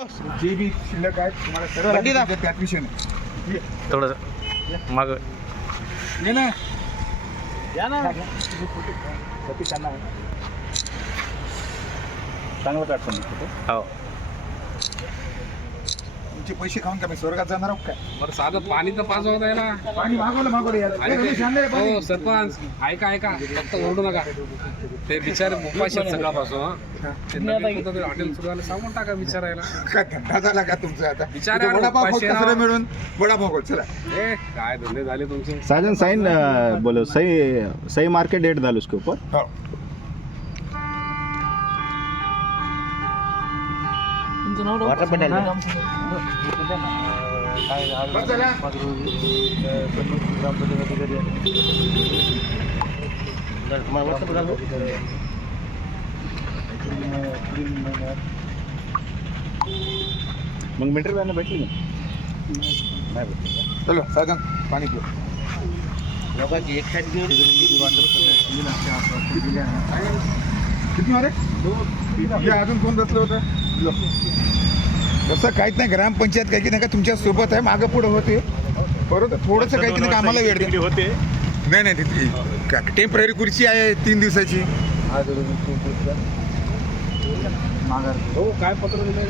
जे बी शिल्लक आहे तुम्हाला सर्व त्याच विषय नाही. थोडं माग ये ना या ना चांगलं काढतो हो. तुमचे पैसे खाऊन का मी स्वर्गात जाणार आहोत काय? बरं साधं पाणी तर पाच होत आहे ना. पाणी मागवलं यार. आणि ए, शांत रे, पाणी. हो सरपंच ऐका फक्त ओरडू नका. ते बिचारे उपाशी आहेत सकाळपासून ते नवीन कुठं तरी हॉटेल सुरू झालं सांगून टाका बिचारायला. काय धंदा झाला का तुमचा आता? विचारा इथे वडापाव खाऊ पैसे कसं ना. मिळून वडापाव खाऊ चला. ए काय धंदे झाले तुमचे. साजन साइन बोलो सही मार्केट डेट डालो उसके ऊपर. हो. वाटर पे डाल दो. बस झाला? वाटर पे डाल दो. मग मीटर व्यानं भेटली ना नाही भेटली. चलो साधन पाणी पिऊ. लोकांची एक साईड घेऊन किती मारे हे अजून कोण बसलं होतं? तसं काहीच नाही. ग्रामपंचायत काही की नाही का तुमच्या सोबत आहे, मागं पुढं होते बरोबर. थोडंसं काही की नाही का आम्हाला वेळ द्या. होते. नाही नाही तिथे टेम्पररी खुर्ची आहे 3 दिवसाची. हो काय पत्र दिलं